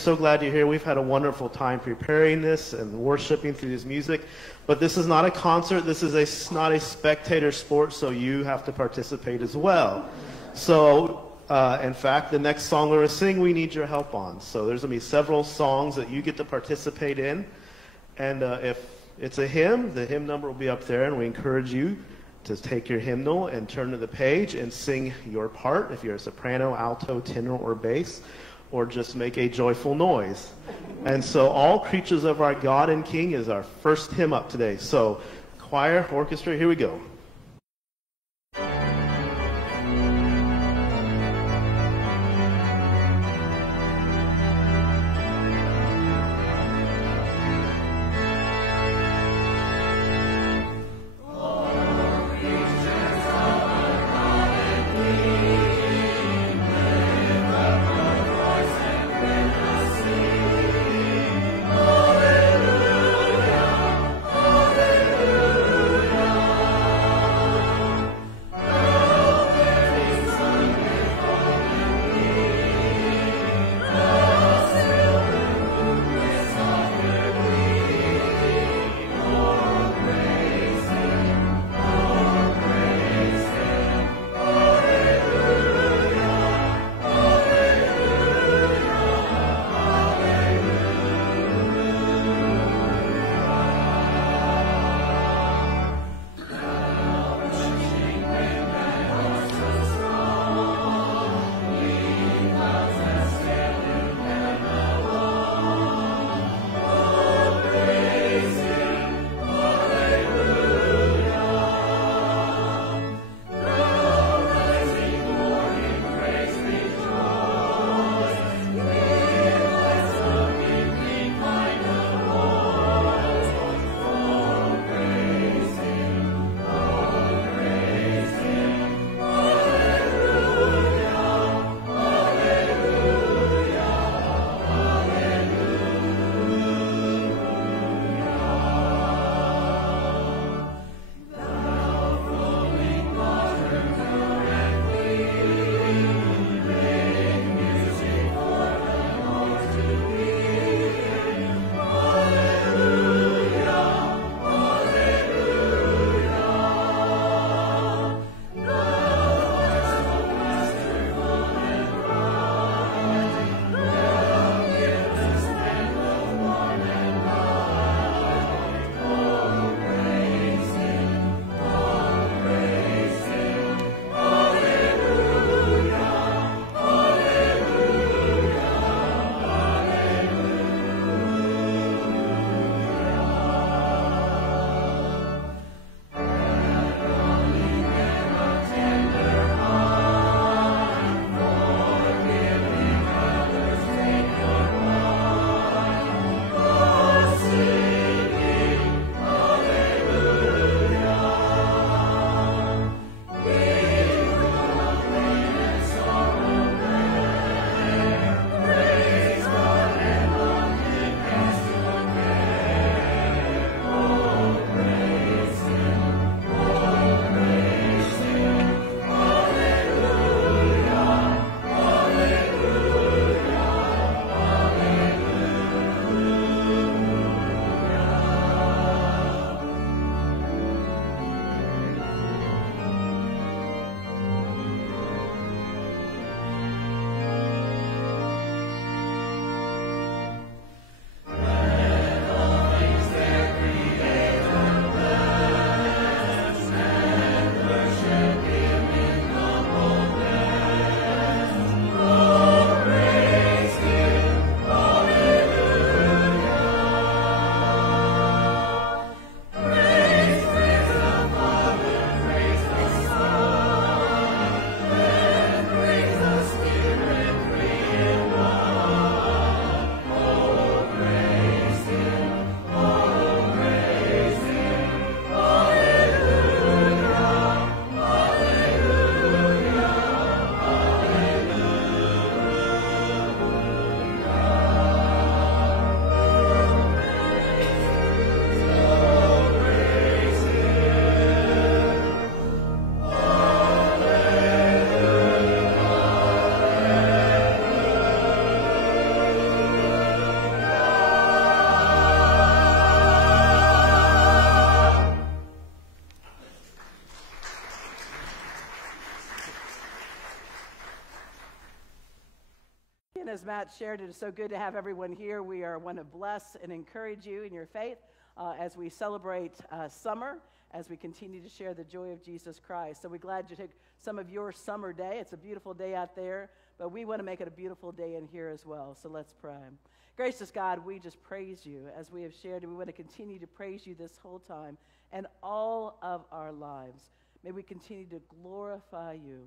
so glad you're here. We've had a wonderful time preparing this and worshiping through this music. But this is not a concert. This is not a spectator sport, so you have to participate as well. So, in fact, the next song we're going to sing, we need your help on. So there's going to be several songs that you get to participate in. And if it's a hymn, the hymn number will be up there, and we encourage you to take your hymnal and turn to the page and sing your part, if you're a soprano, alto, tenor, or bass, or just make a joyful noise. And so All Creatures of Our God and King is our first hymn up today. So choir, orchestra, here we go. Again, as Matt shared, it is so good to have everyone here. We want to bless and encourage you in your faith as we celebrate summer, as we continue to share the joy of Jesus Christ. So we're glad you took some of your summer day. It's a beautiful day out there, but we want to make it a beautiful day in here as well. So let's pray. Gracious God, we just praise you as we have shared, and we want to continue to praise you this whole time and all of our lives. May we continue to glorify you.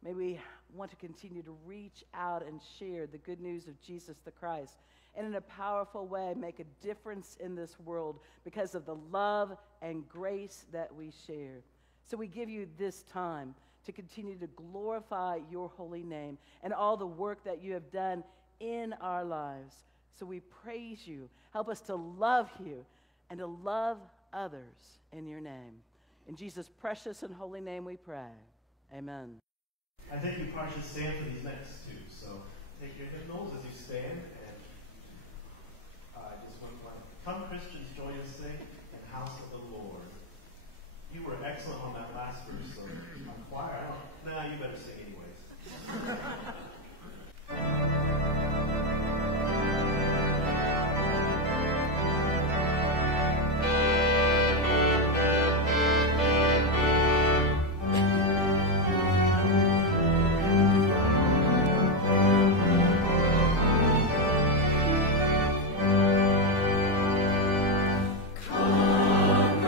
May we want to continue to reach out and share the good news of Jesus the Christ, and in a powerful way make a difference in this world because of the love and grace that we share. So we give you this time to continue to glorify your holy name and all the work that you have done in our lives. So we praise you. Help us to love you and to love others in your name. In Jesus' precious and holy name we pray. Amen. I think you probably should stand for these next two. So take your hymnals as you stand, and I just want to come, Christians, join us, sing in House of the Lord. You were excellent on that last verse, so my choir, you better sing anyways. Come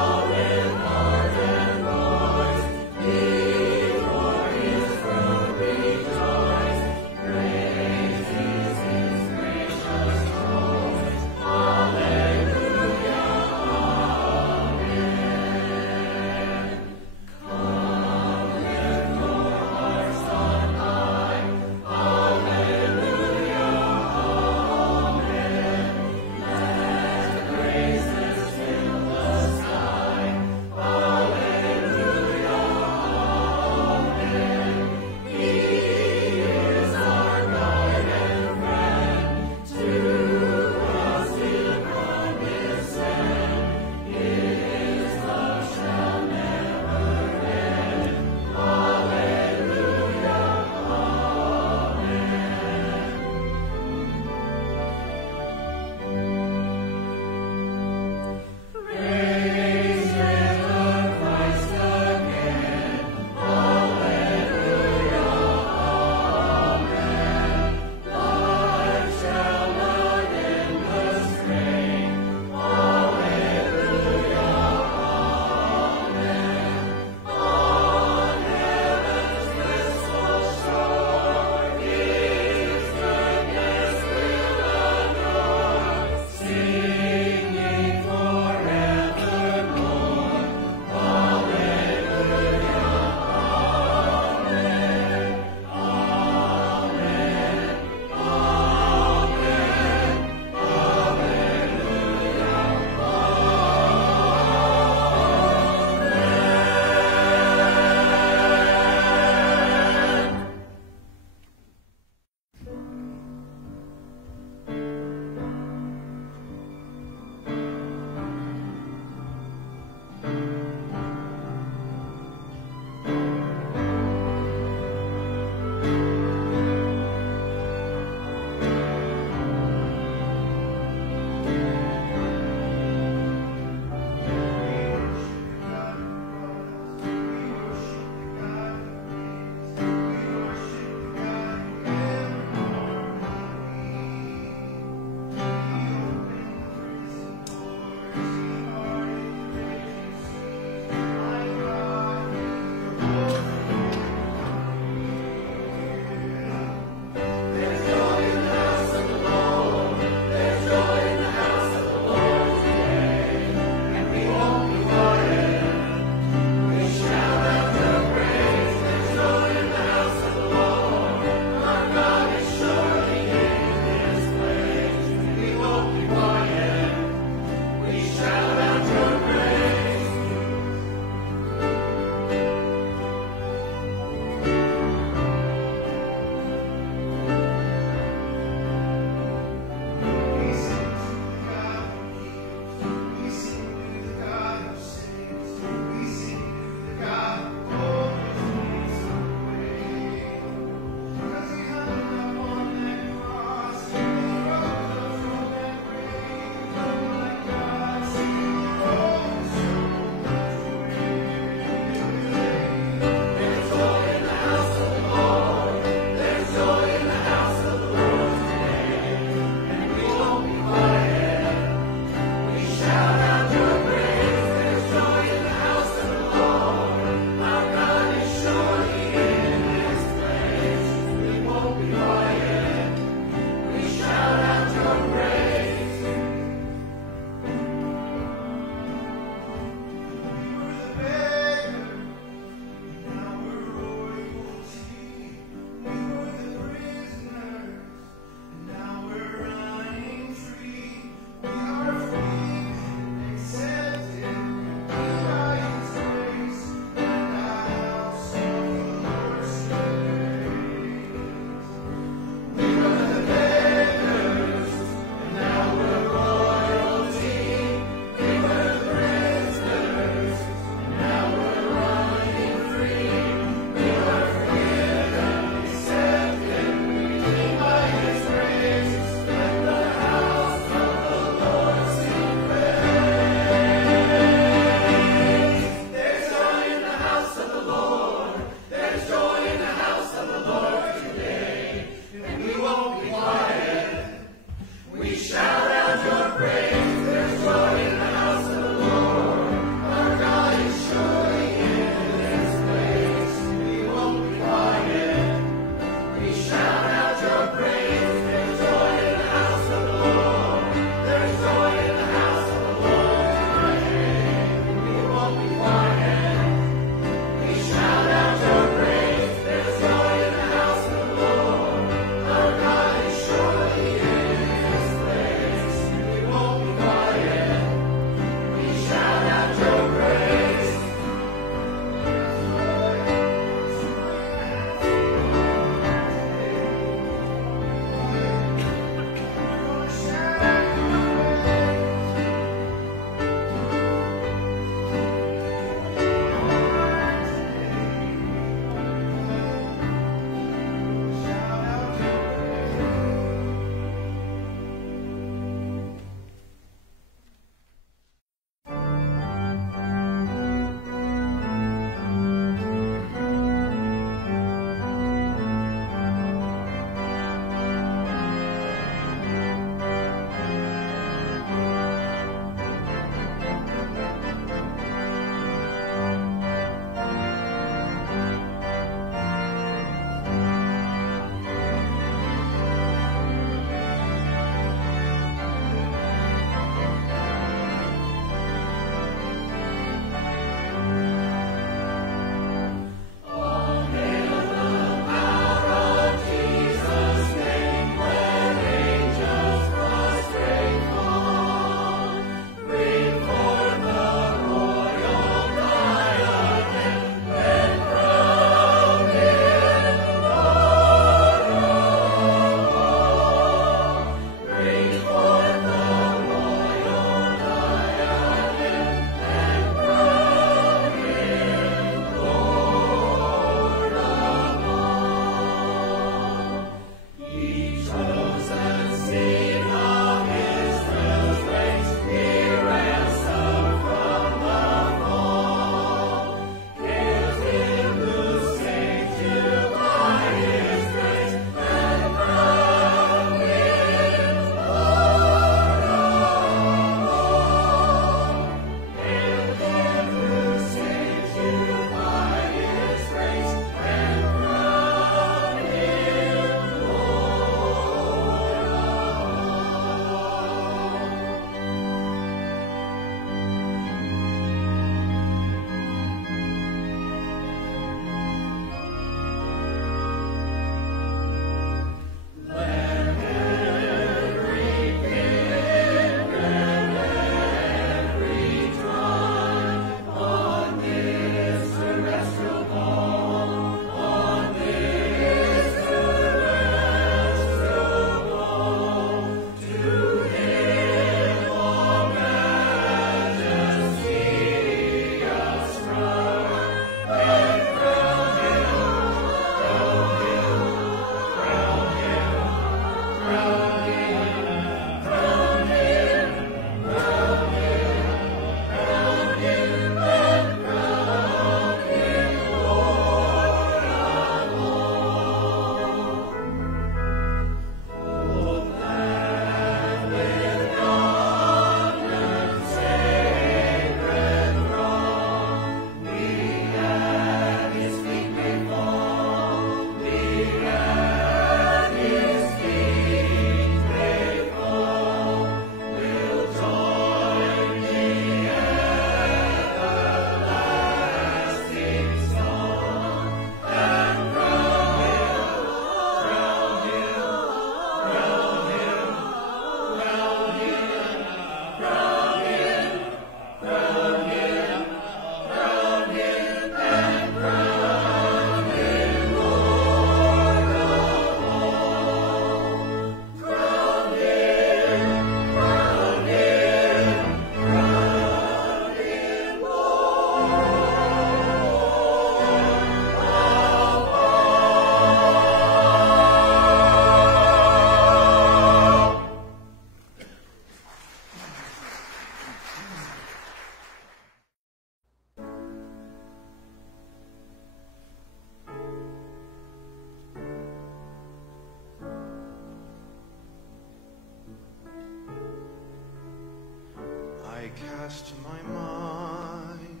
cast my mind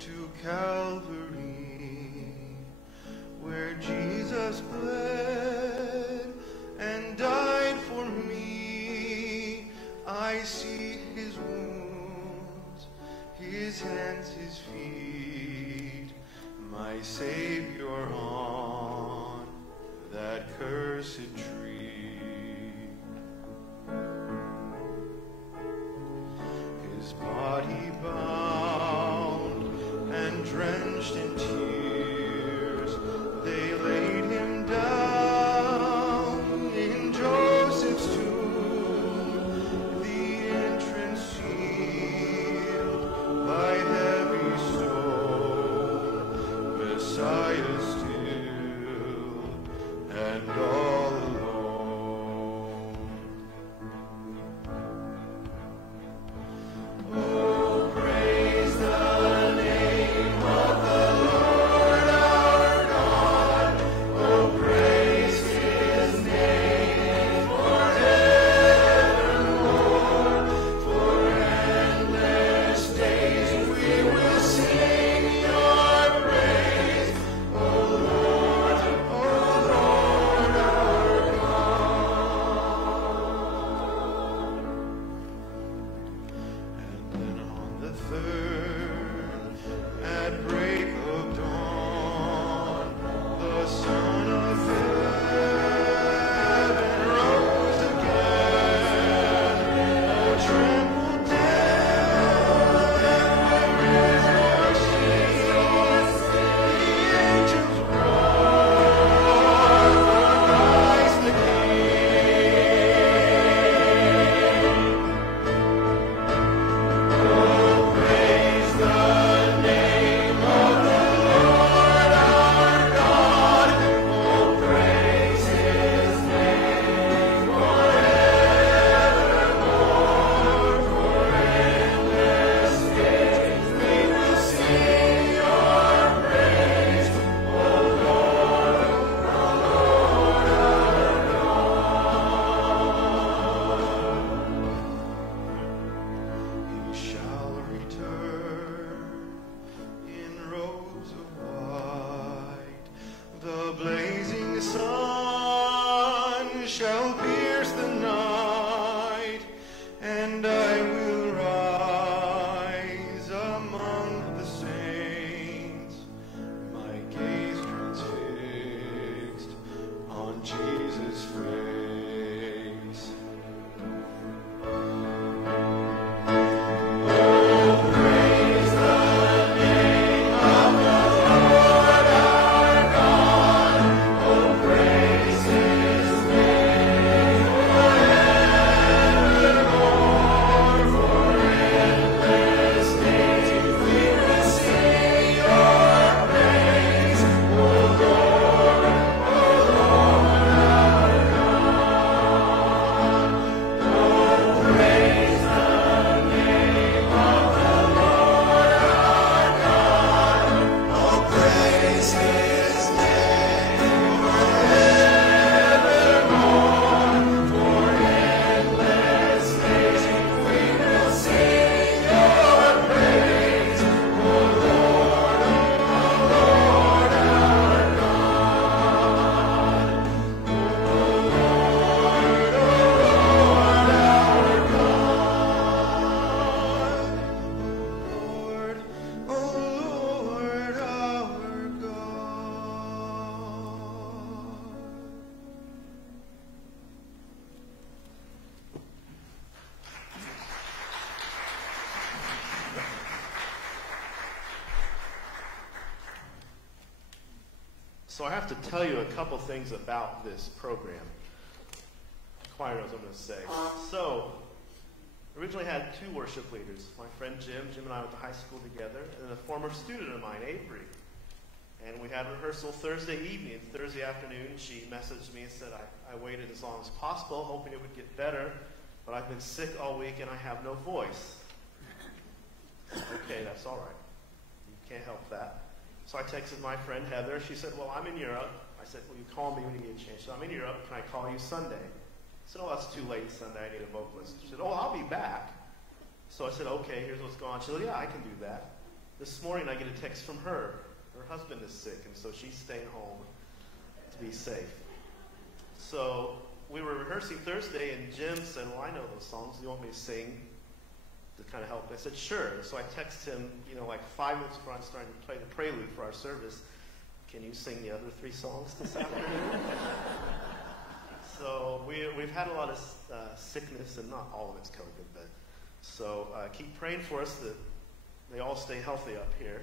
to Calvary, where Jesus bled and died for me. I see his wounds, his hands, his feet, my Savior on that cursed tree. His body bound and drenched in tears, they laid him down in Joseph's tomb, the entrance sealed by heavy stone, Messiah still and all alone. Oh, praise the name of the Lord our God. Oh, praise his name forevermore. For endless days we will sing your praise. Oh, Lord our God. And then on the third, at break of dawn, the Son of Heaven rose again. Oh, tremble death, and where is your sting? The angels roar, for Christ the King. Praise the name of the Lord our God. Oh, praise his name forevermore. For endless days we will sing your praise. Oh, Lord our God. He shall return in robes of white. The blazing sun shall pierce the night, and I will rise among the saints, my gaze transfixed on Jesus' face. Oh, praise the name of the Lord our God. Oh, praise his name forevermore. For endless days we will sing your praise. Oh, Lord our God. Oh, praise the name of the Lord our God. Oh, praise his name forevermore. For endless days we will sing your praise. Oh, Lord our God. Oh, Lord, oh Lord our God. So I have to tell you a couple things about this program. Choir knows what I'm going to say. So, originally had two worship leaders. My friend Jim and I went to high school together, and a former student of mine, Avery. And we had rehearsal Thursday evening. Thursday afternoon, she messaged me and said, I waited as long as possible, hoping it would get better, but I've been sick all week and I have no voice. Okay, that's all right. You can't help that. So I texted my friend Heather. She said, well, I'm in Europe. I said, well, you call me when you get a chance. So I'm in Europe. Can I call you Sunday? I said, oh, that's too late Sunday. I need a vocalist. She said, oh, I'll be back. So I said, okay, here's what's going on. She said, yeah, I can do that. This morning I get a text from her. Her husband is sick, and so she's staying home to be safe. So we were rehearsing Thursday, and Jim said, well, I know those songs. Do you want me to sing to kind of help? I said, sure. So I texted him, like 5 minutes before I'm starting to play the prelude for our service. Can you sing the other 3 songs this afternoon? So we've had a lot of sickness, and not all of it's COVID, but so keep praying for us that they all stay healthy up here.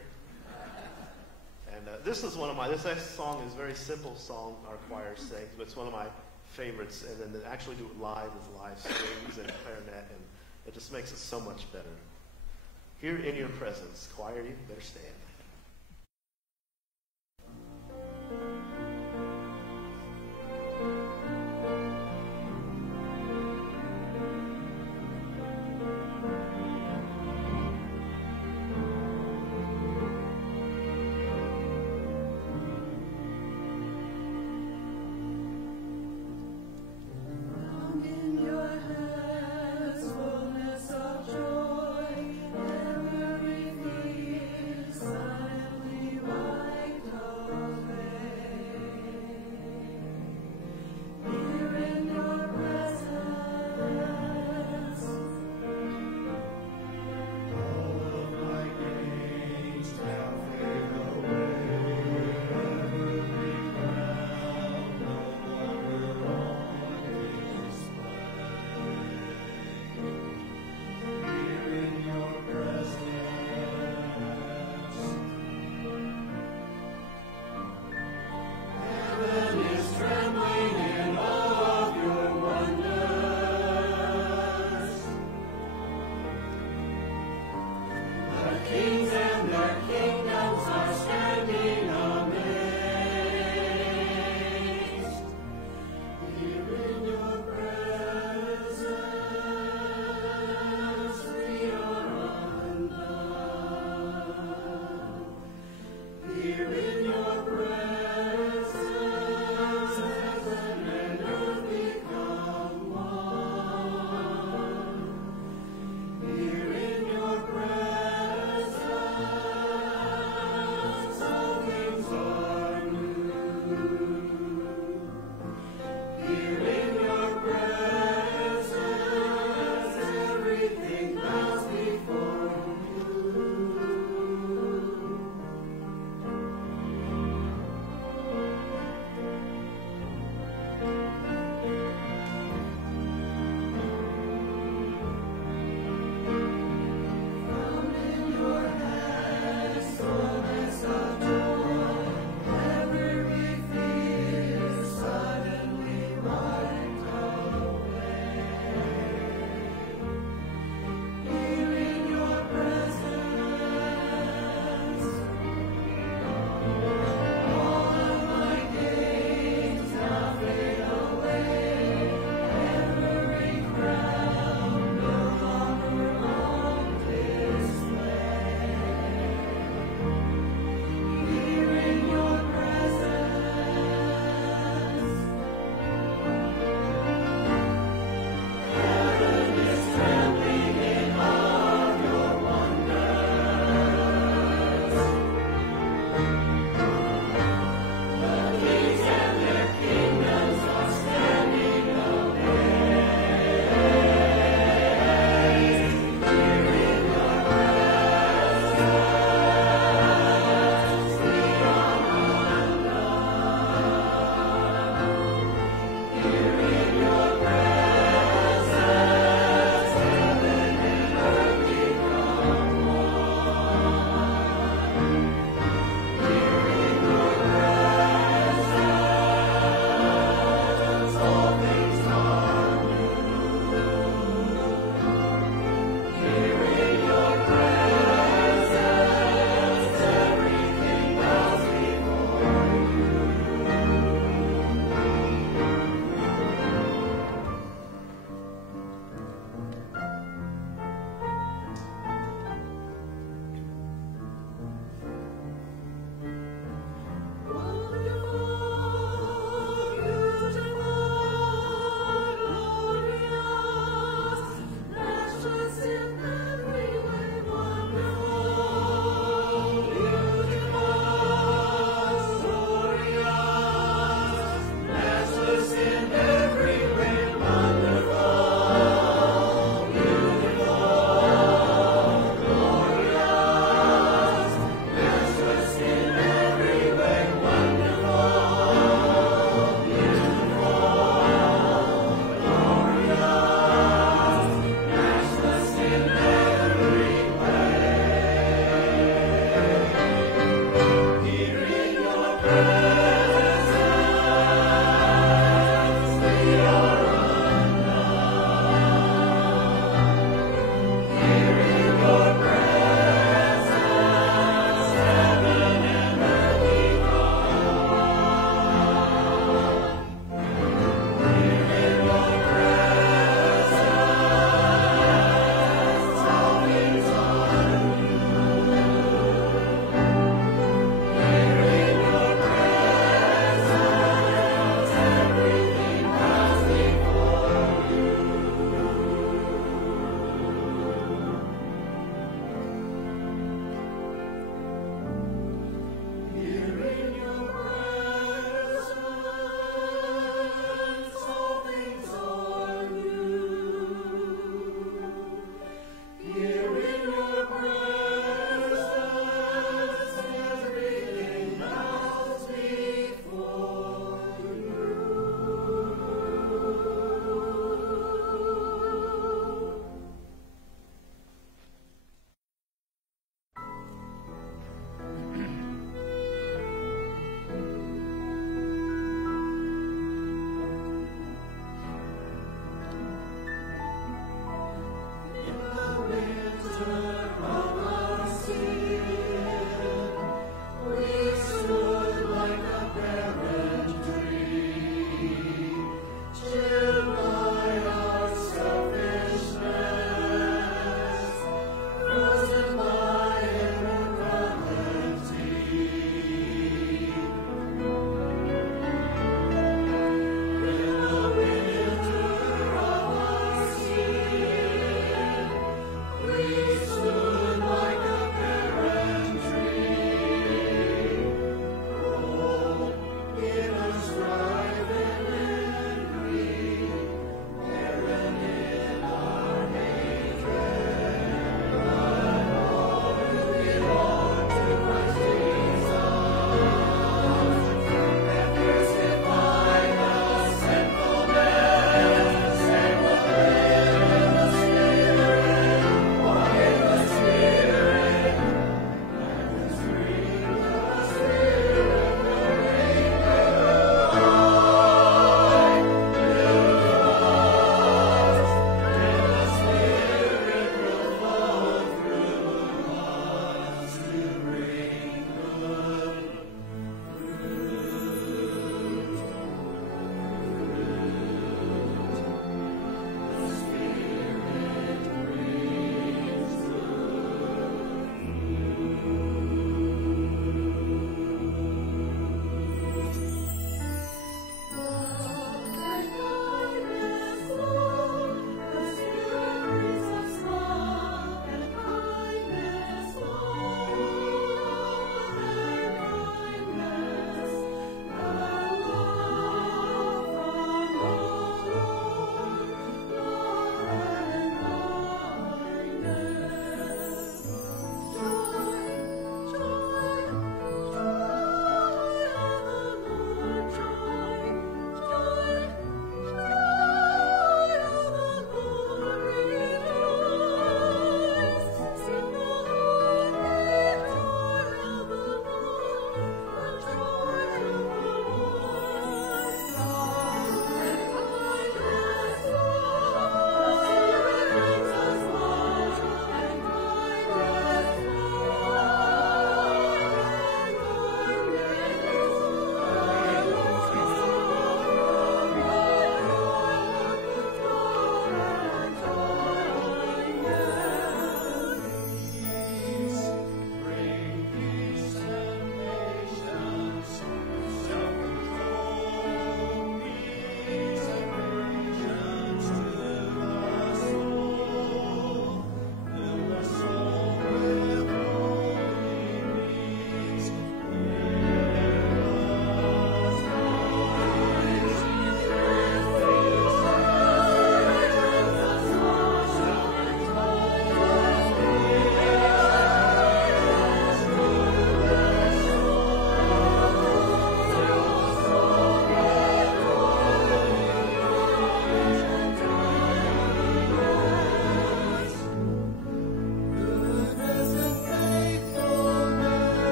And this next song is a very simple song our choir sings, but it's one of my favorites. And then to actually do it live with live strings and clarinet, and it just makes it so much better. Here in your presence, choir, you better stand. Here in your presence.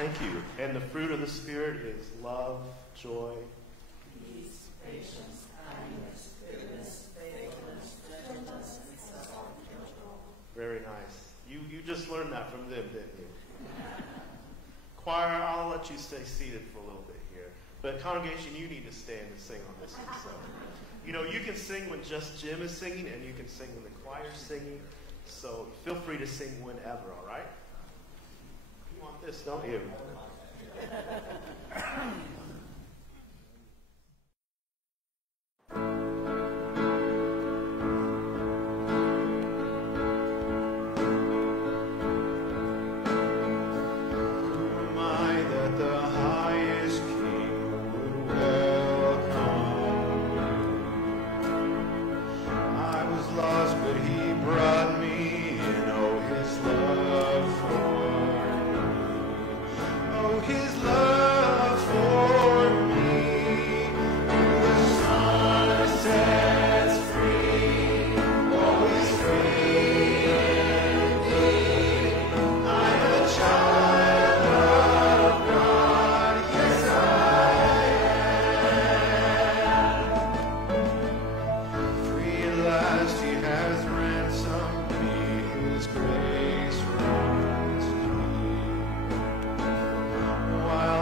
Thank you. And the fruit of the Spirit is love, joy, peace, patience, kindness, goodness, faithfulness, gentleness, and self-control. Very nice. You just learned that from them, didn't you? Choir, I'll let you stay seated for a little bit here. But congregation, you need to stand and sing on this one. So, you know, you can sing when just Jim is singing, and you can sing when the choir's singing. So feel free to sing whenever, all right? You want this, don't you? While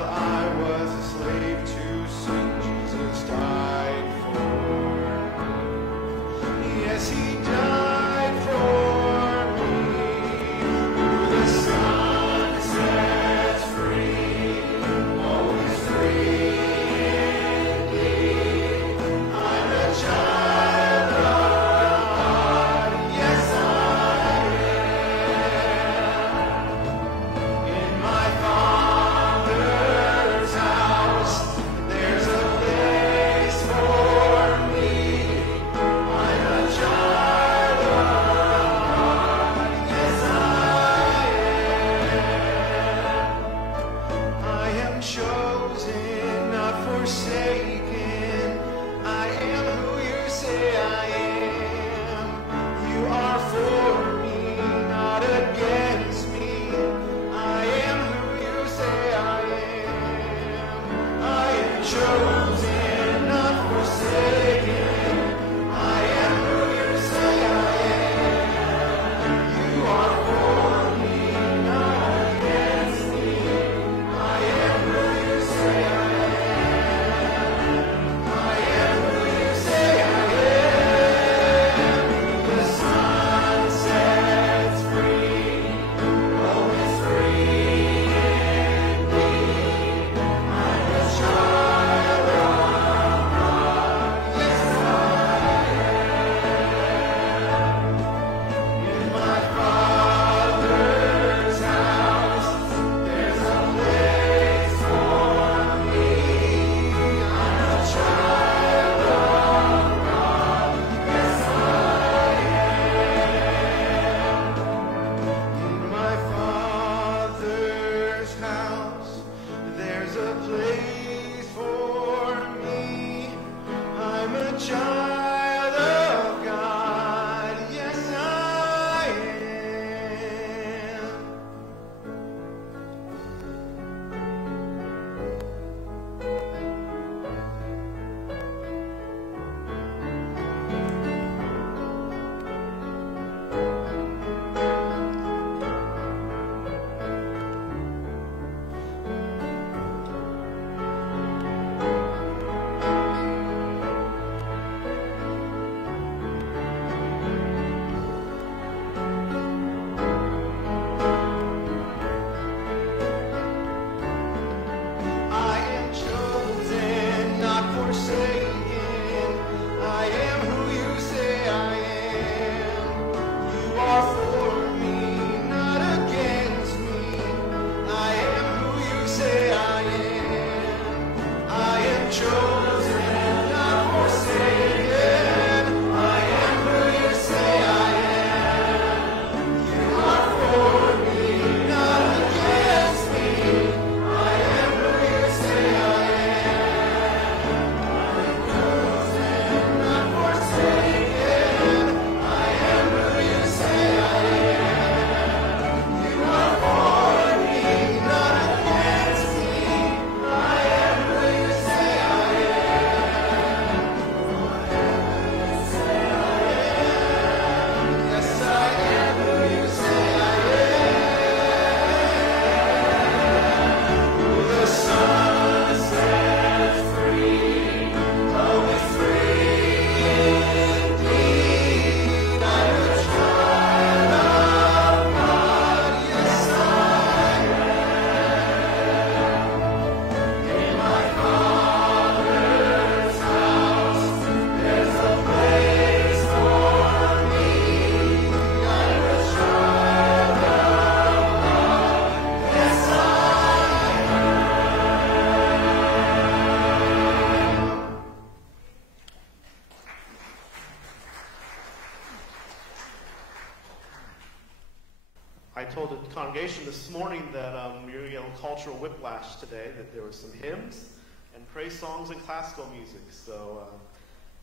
told the congregation this morning that you're going to get a cultural whiplash today, that there were some hymns and praise songs and classical music. So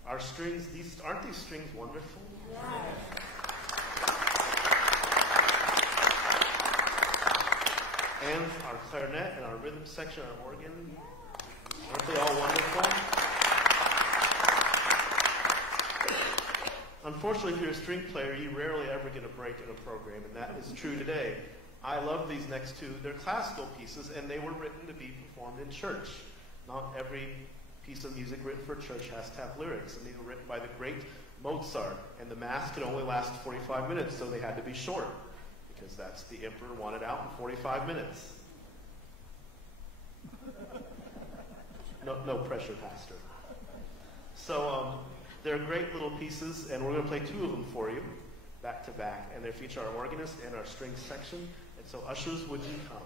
our strings, aren't these strings wonderful? And our clarinet and our rhythm section, our organ, aren't they all wonderful? Unfortunately, if you're a string player, you rarely ever get a break in a program, and that is true today. I love these next two. They're classical pieces, and they were written to be performed in church. Not every piece of music written for church has to have lyrics, and they were written by the great Mozart, and the Mass could only last 45 minutes, so they had to be short, because that's the emperor wanted out in 45 minutes. No pressure, Pastor. So they're great little pieces, and we're going to play two of them for you, back to back, and they feature our organist and our strings section. And so, ushers, would you come?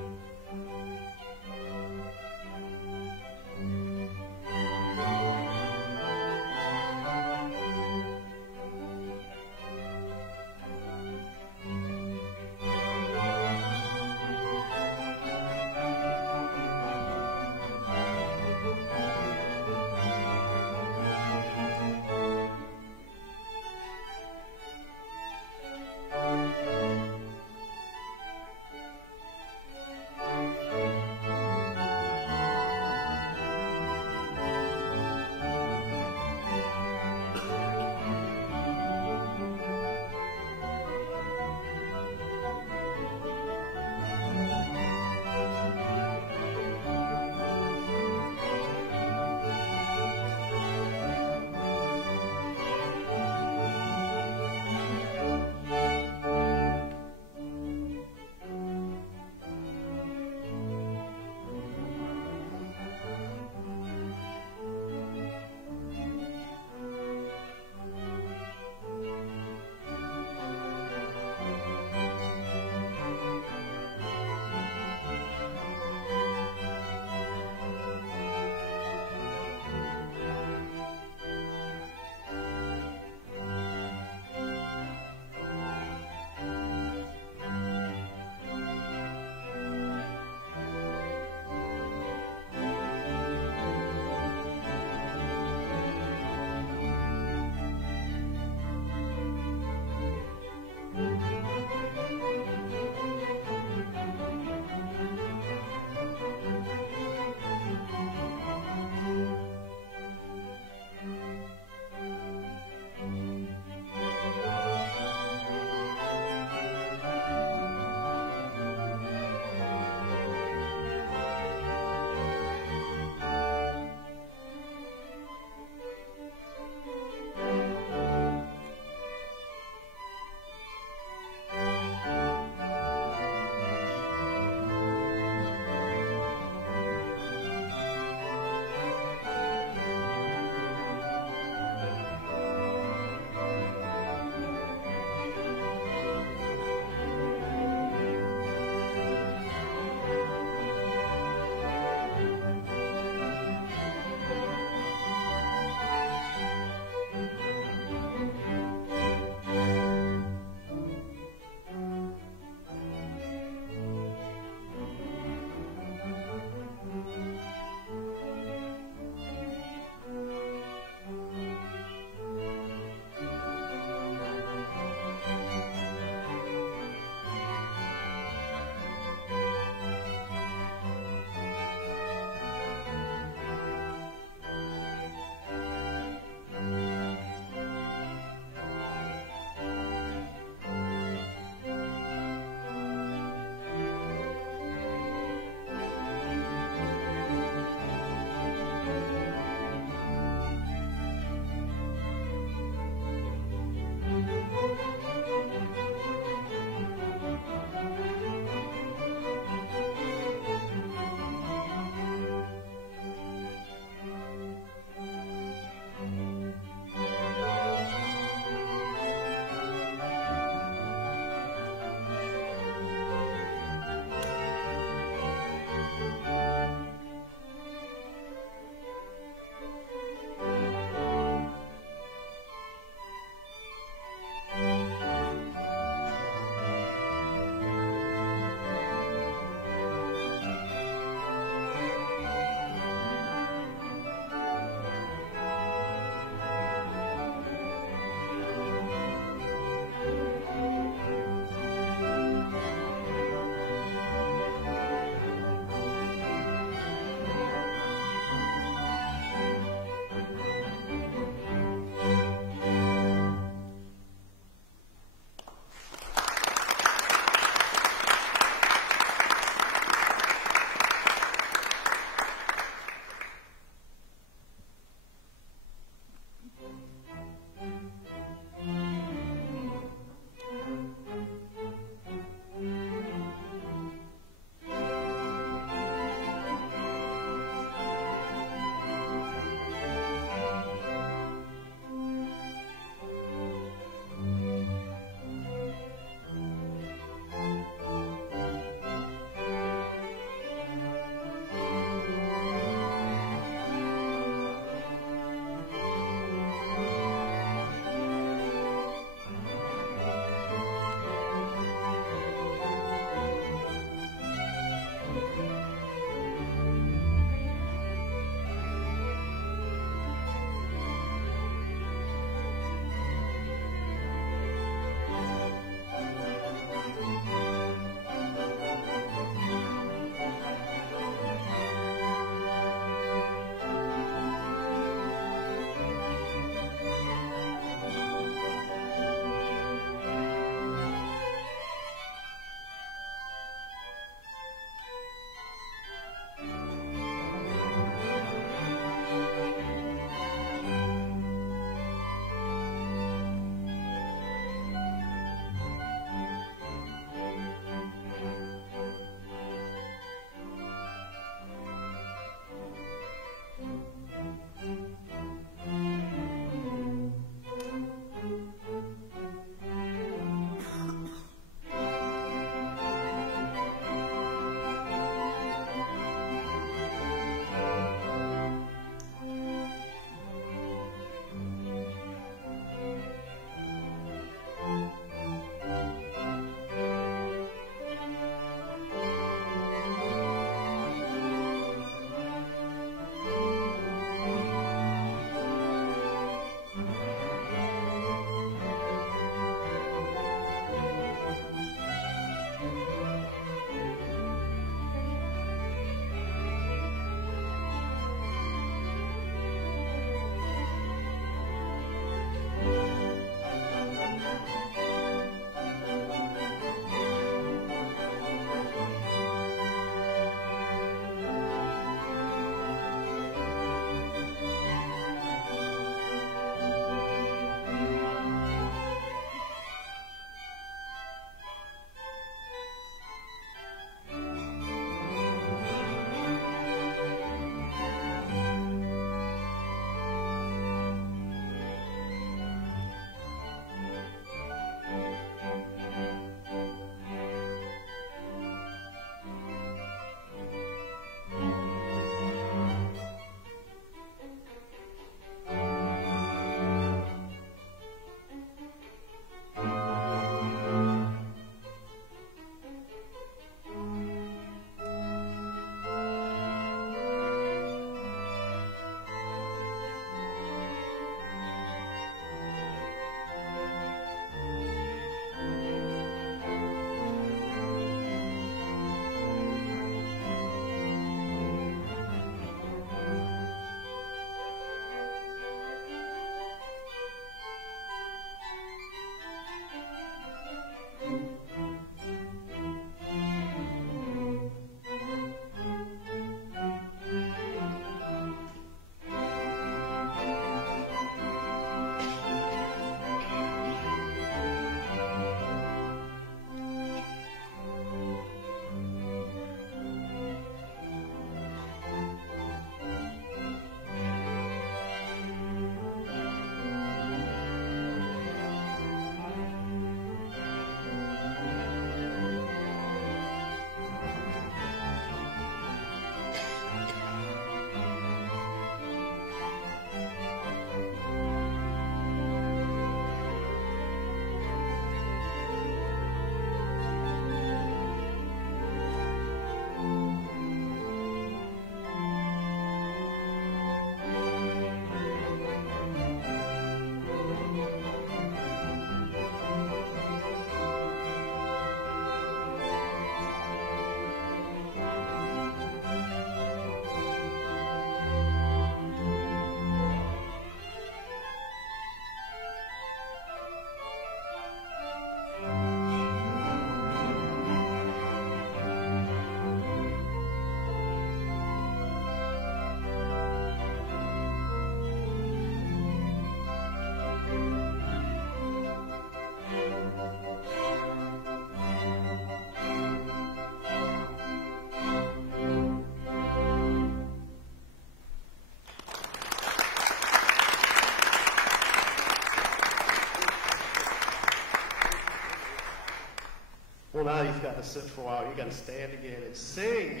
had to sit for a while. You got to stand again and sing.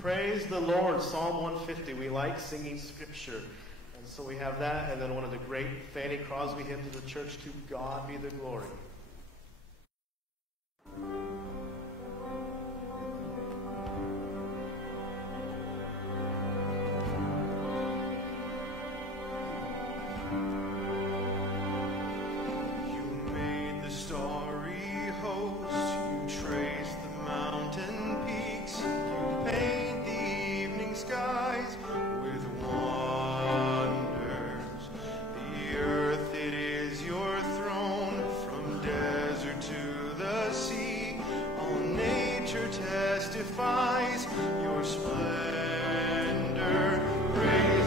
Praise the Lord, Psalm 150. We like singing scripture. And so we have that, and then one of the great Fanny Crosby hymns of the church, To God Be the Glory. Praise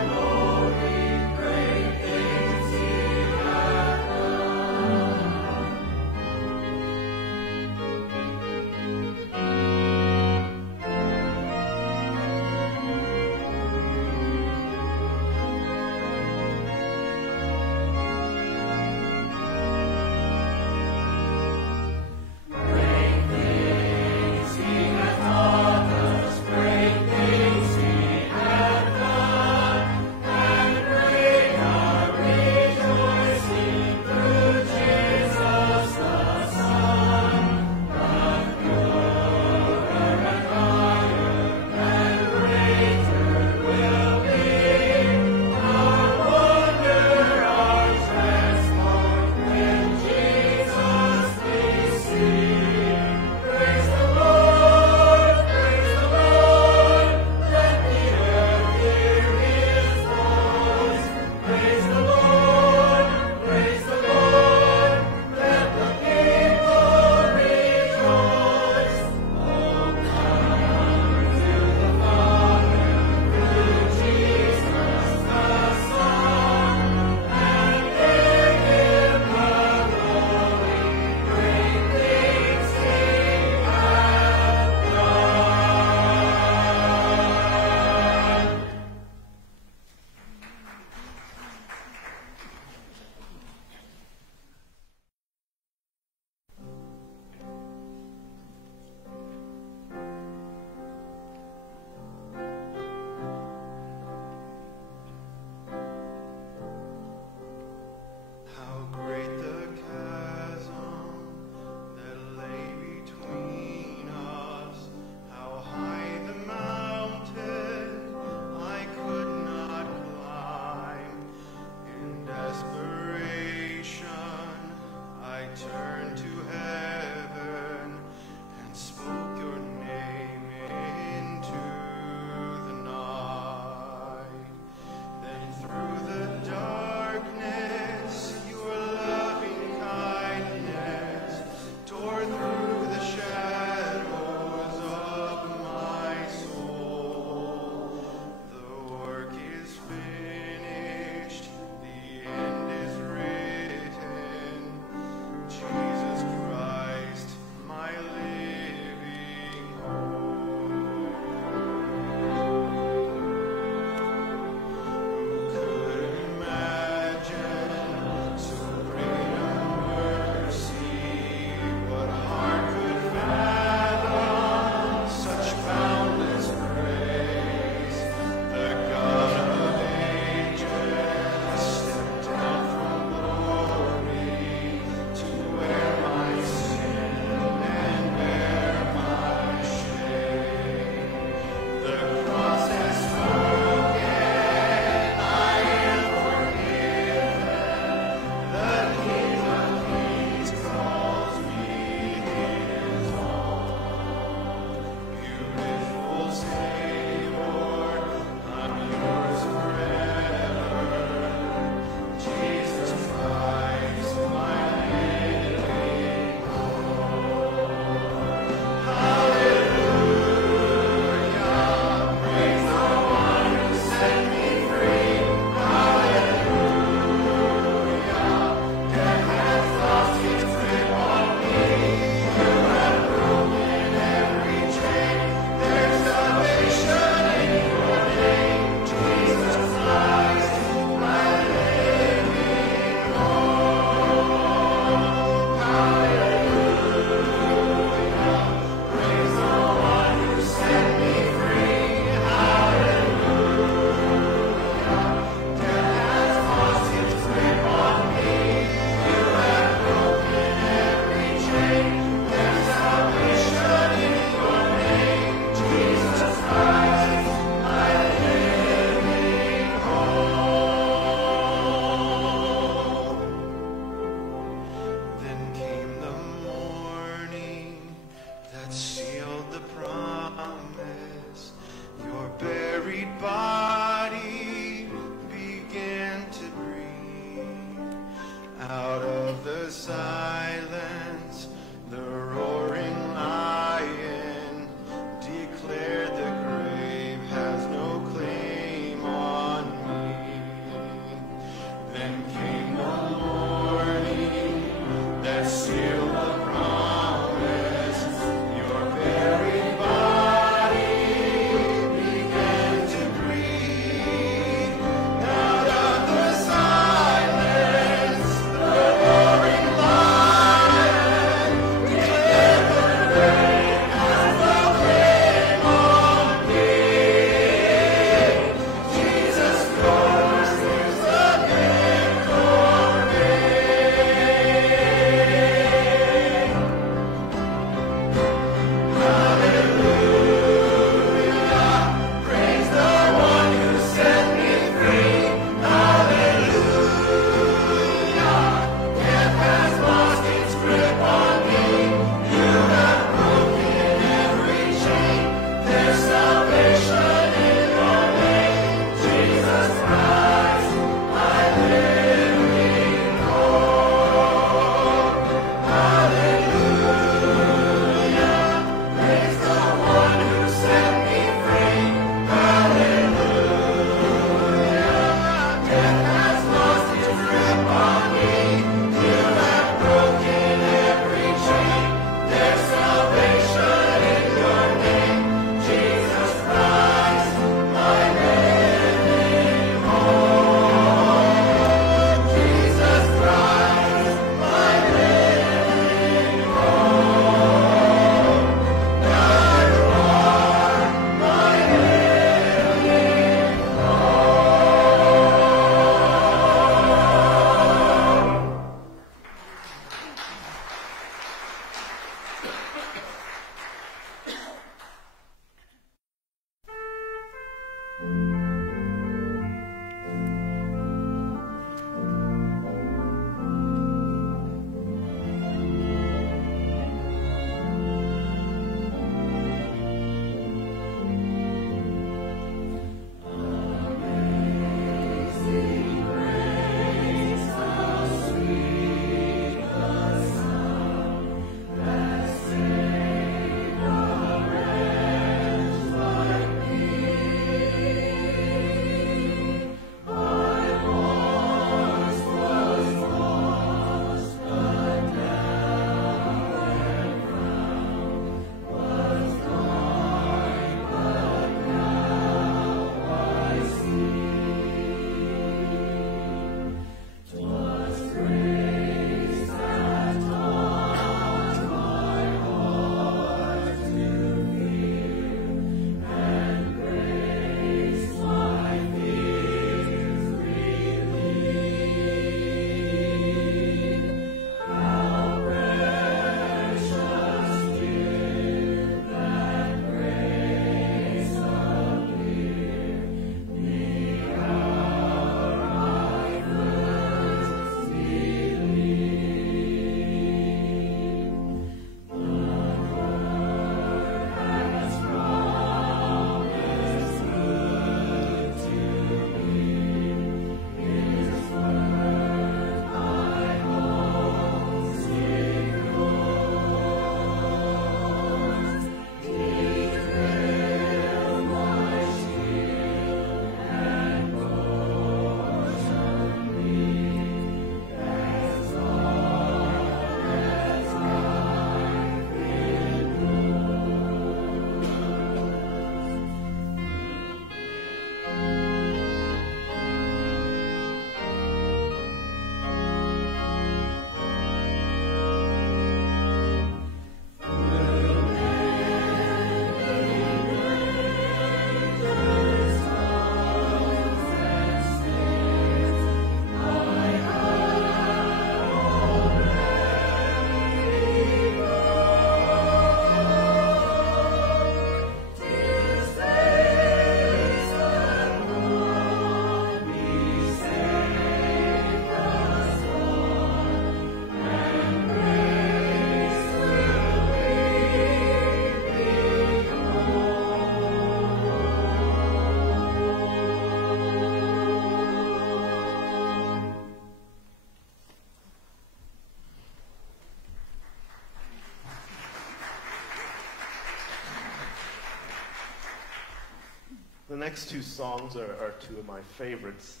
The next two songs are two of my favorites.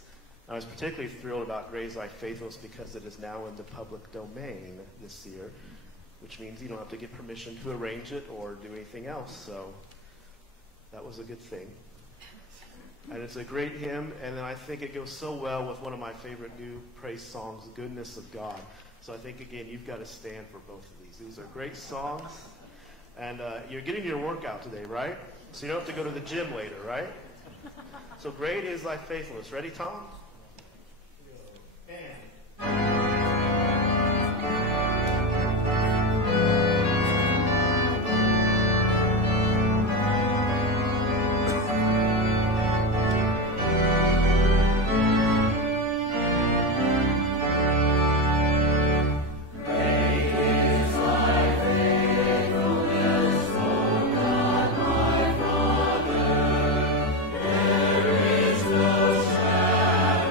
I was particularly thrilled about Raise Thy Faithfulness because it is now in the public domain this year, which means you don't have to get permission to arrange it or do anything else. So that was a good thing. And it's a great hymn, and then I think it goes so well with one of my favorite new praise songs, Goodness of God. So I think, again, you've got to stand for both of these. These are great songs, and you're getting your workout today, right? So you don't have to go to the gym later, right? So great is thy faithfulness. Ready, Tom? There is no shadow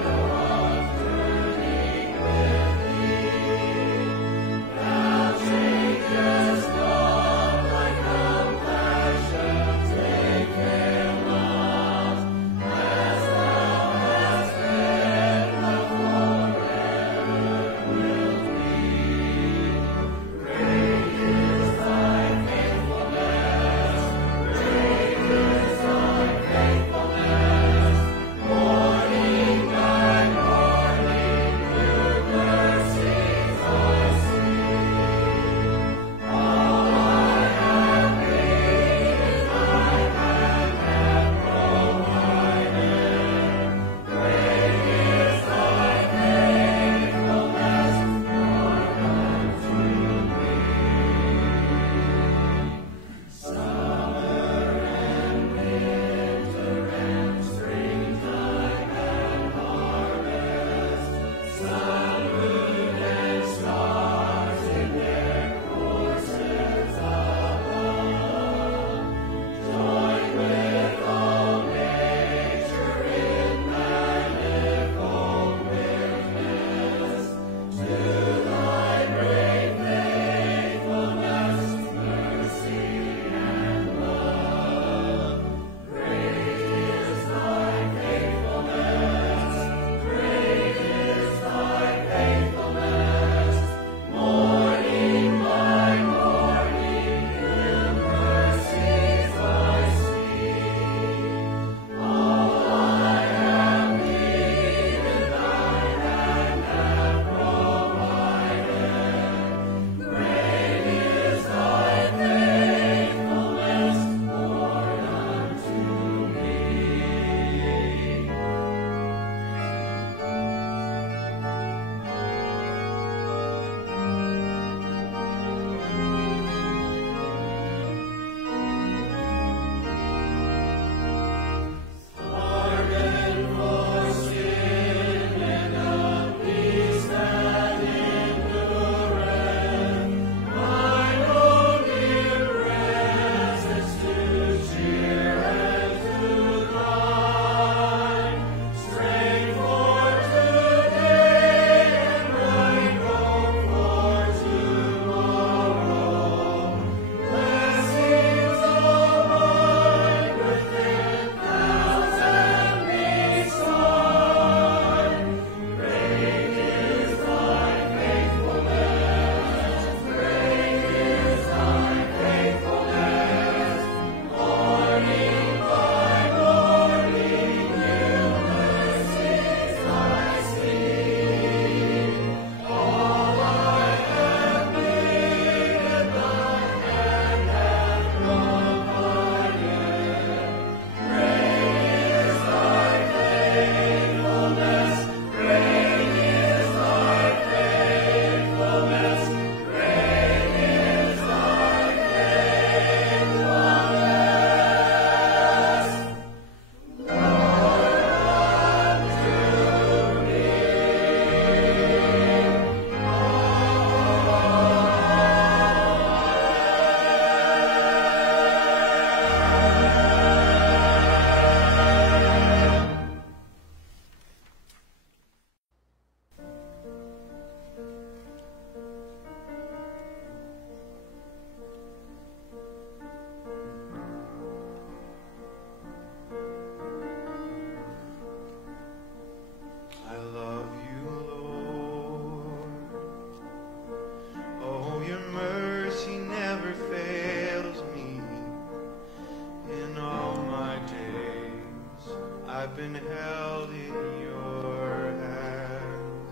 have been held in your hand.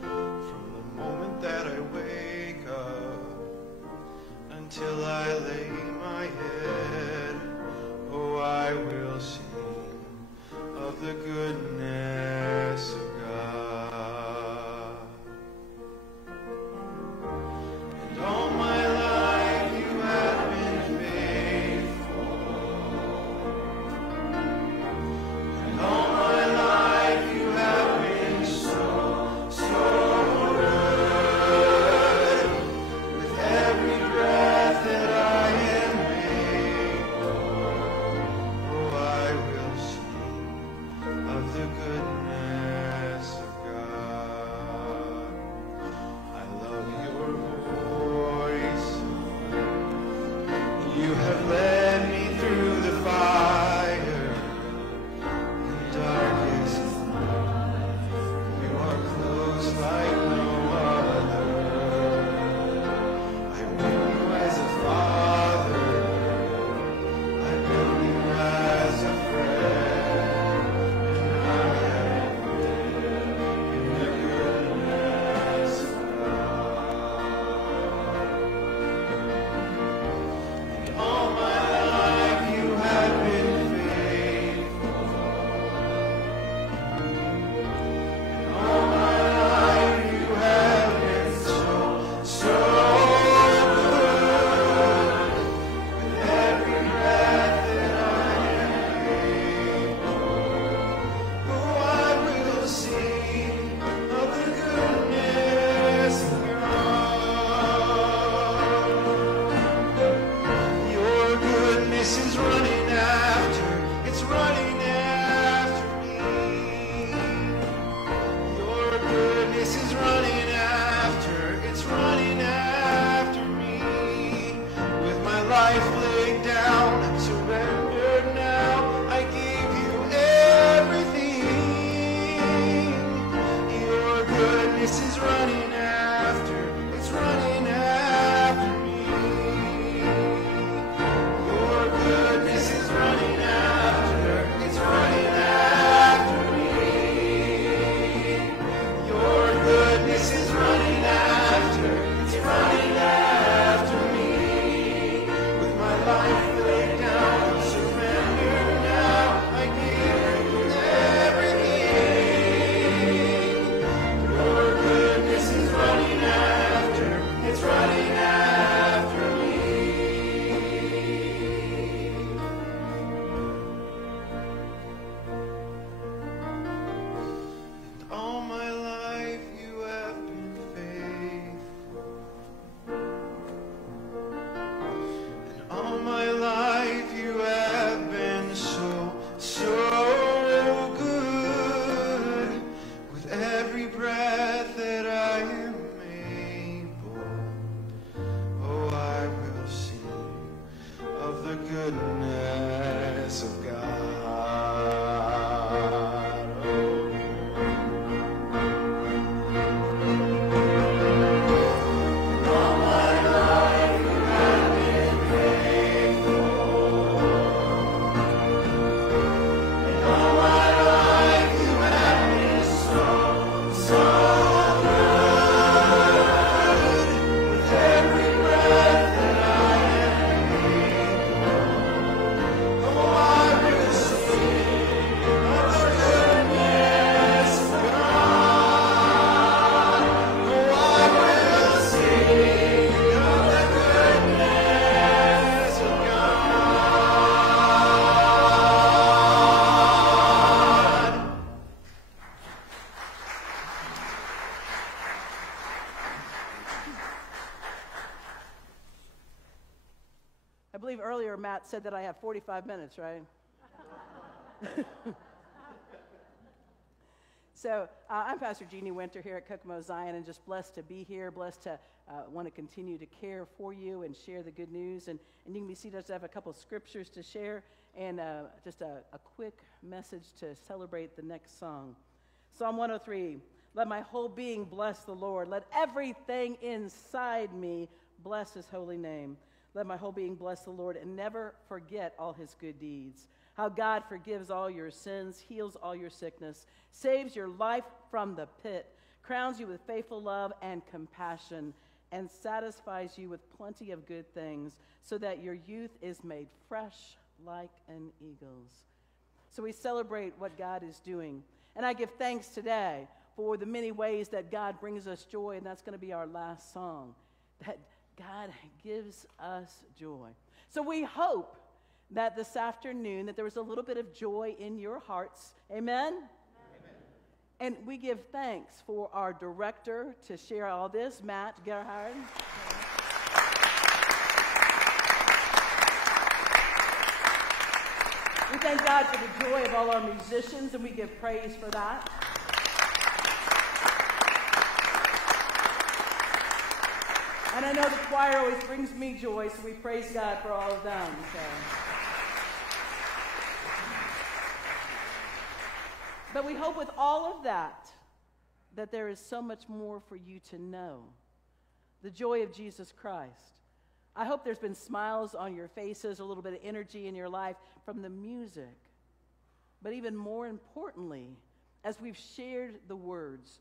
From the moment that I wake up until I lay my head, oh, I will sing of the goodness of God. And all my life you have been faithful. And all my life you have been so, so good. With every breath that I am able, oh, I will sing of the goodness of God. I love your voice. You have led me through the fire and darkest night. You are close like no other. I know you as a father. I know you as a friend. And I have lived in the goodness of God. And all my life you have been faithful. And all my life you have been so, so good. With every breath that I am able, oh, I will sing of the goodness of God. Your goodness is running after, it's running after me. Your goodness is running after, it's running after me. With my life laid down and surrendered now, I give you everything. Your goodness is running after, it's running after me. Your goodness is running after, it's running after me. Your goodness is running after, it's running after me. With my life laid down and surrendered now, I give you everything. Your goodness is running after, it's running after me. And all my life you have been faithful. And all my life you have been so, so good. With every breath that I am able, oh, I will sing of the goodness of God. All my life you have been faithful. And all my life you have been so, so good. With every breath that I am able, oh, I will sing of the goodness of God. Oh, I will sing of the goodness of God. I believe earlier Matt said that I have 45 minutes, right? So I'm Pastor Jeannie Winter here at Kokomo Zion, and just blessed to be here, blessed to want to continue to care for you and share the good news. And you can be seated. I just have a couple scriptures to share and just a quick message to celebrate the next song. Psalm 103, let my whole being bless the Lord. Let everything inside me bless his holy name. Let my whole being bless the Lord and never forget all his good deeds. How God forgives all your sins, heals all your sickness, saves your life from the pit, crowns you with faithful love and compassion, and satisfies you with plenty of good things, so that your youth is made fresh like an eagle's. So we celebrate what God is doing. And I give thanks today for the many ways that God brings us joy, and that's going to be our last song, that God gives us joy. So we hope that this afternoon that there was a little bit of joy in your hearts. Amen? Amen. And we give thanks for our director to share all this, Matt Gerhard. We thank God for the joy of all our musicians, and we give praise for that. And I know the choir always brings me joy, so we praise God for all of them. But we hope with all of that, that there is so much more for you to know. The joy of Jesus Christ. I hope there's been smiles on your faces, a little bit of energy in your life from the music. But even more importantly, as we've shared the words,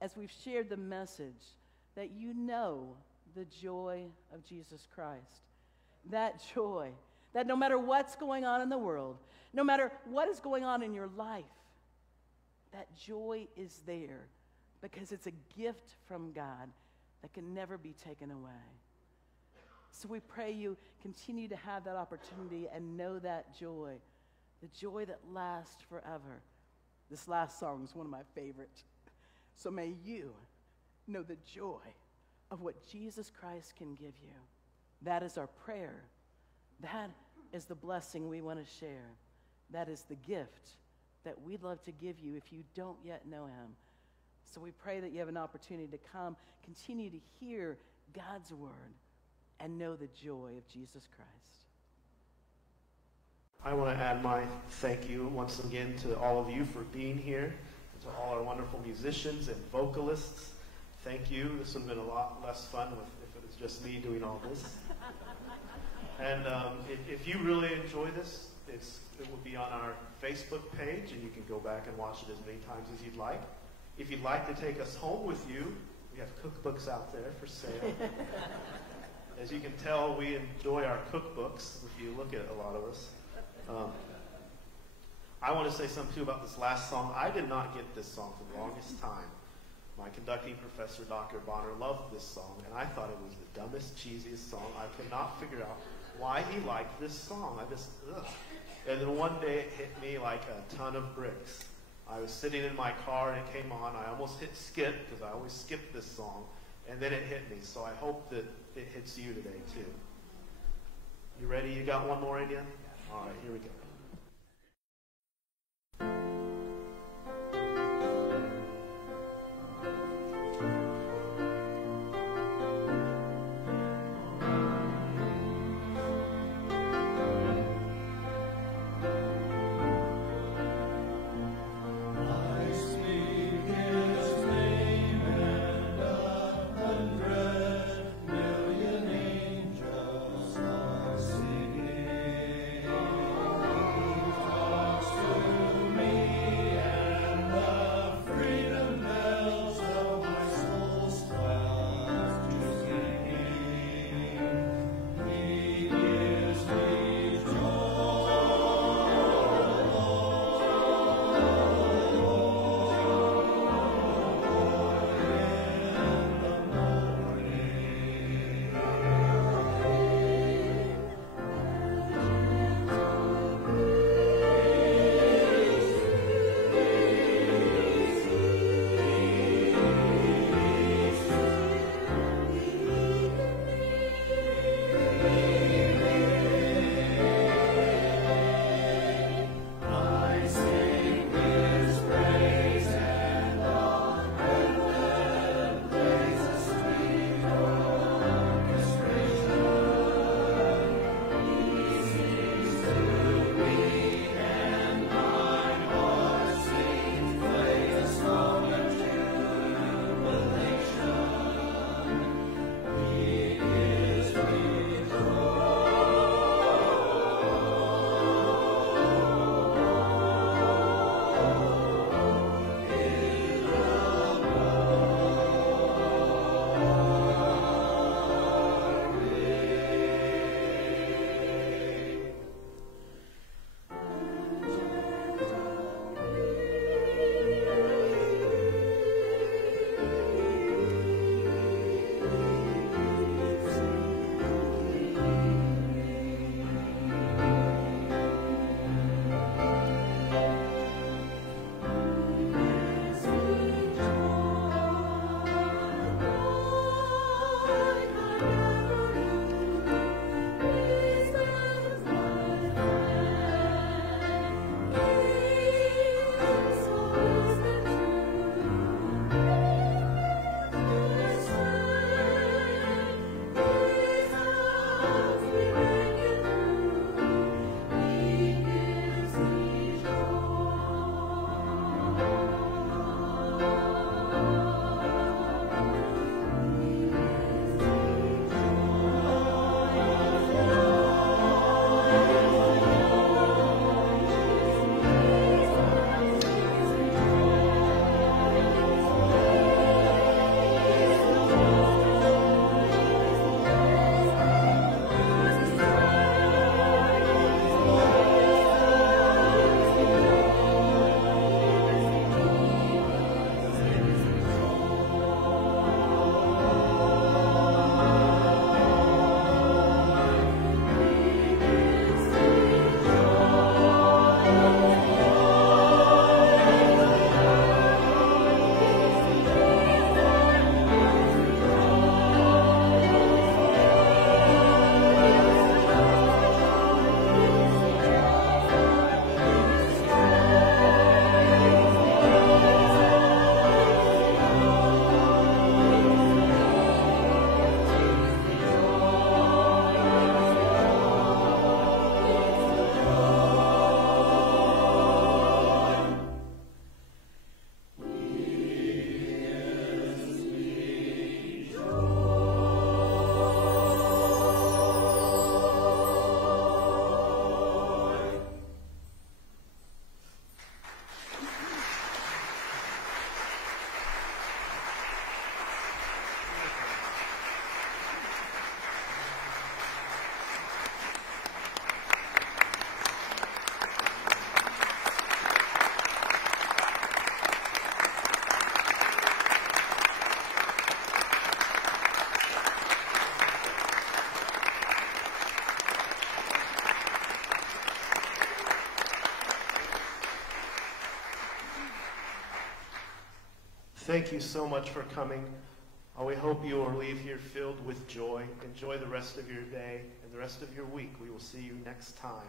as we've shared the message, that you know the joy of Jesus Christ. That joy, that no matter what's going on in the world, no matter what is going on in your life, that joy is there because it's a gift from God that can never be taken away. So we pray you continue to have that opportunity and know that joy, the joy that lasts forever. This last song is one of my favorites. So may you know the joy of what Jesus Christ can give you. That is our prayer. That is the blessing we want to share. That is the gift that we'd love to give you if you don't yet know him. So we pray that you have an opportunity to come, continue to hear God's word, and know the joy of Jesus Christ. I want to add my thank you once again to all of you for being here, and to all our wonderful musicians and vocalists. Thank you. This would have been a lot less fun if it was just me doing all this. And if you really enjoy this, it will be on our Facebook page, and you can go back and watch it as many times as you'd like. If you'd like to take us home with you, we have cookbooks out there for sale. As you can tell, we enjoy our cookbooks, if you look at a lot of us. I want to say something too about this last song. I did not get this song for the longest time. My conducting professor, Dr. Bonner, loved this song, and I thought it was the dumbest, cheesiest song. I could not figure out why he liked this song. And then one day it hit me like a ton of bricks. I was sitting in my car and it came on. I almost hit skip because I always skip this song. And then it hit me. So I hope that it hits you today too. You ready? You got one more in you? All right, here we go. Angels are singing. Thank you so much for coming. We hope you will leave here filled with joy. Enjoy the rest of your day and the rest of your week. We will see you next time.